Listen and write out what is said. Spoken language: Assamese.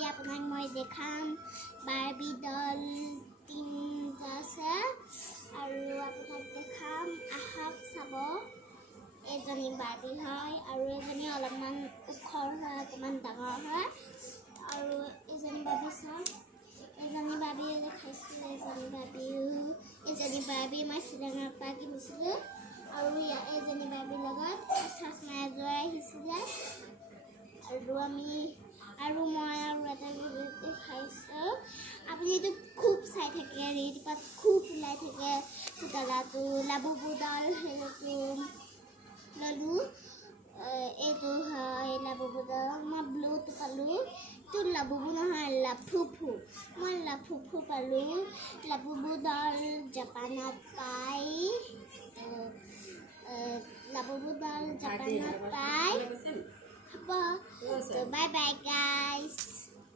এতিয়া আপোনাক মই দেখাম বাৰ্বি ডল 3টা আছে আৰু আপোনাক দেখাম আহক চাব এজনী বাৰ্বি হয় আৰু এজনী অলপমান ওখৰ হয় অকমান ডাঙৰ হয় আৰু এজনী বাৰ্বি চাওক এজনী বাৰ্বি দেখাইছোঁ এজনী বাৰ্বি মই শ্ৰীলংকাৰ পৰা কিনিছিলোঁ আৰু এজনী বাৰ্বিৰ লগত চশমা এযোৰ আহিছিলে আৰু মই এটা দেখাইছোঁ আপুনি এইটো খুব চাই থাকে ৰেডিপাত খুব ওলাই থাকে পুতলাটো লাবুবু ডল সেইটো ললোঁ এইটো হয় লাবুবু ডল মই ব্লুটো পালোঁ এইটো লাবুবু নহয় লাফুফু মই লাফুফু পালোঁ লাবুবু ডল জাপানত পায় লাবুবু ডল জাপানত পায় হ'ব বাই বাই গাইজ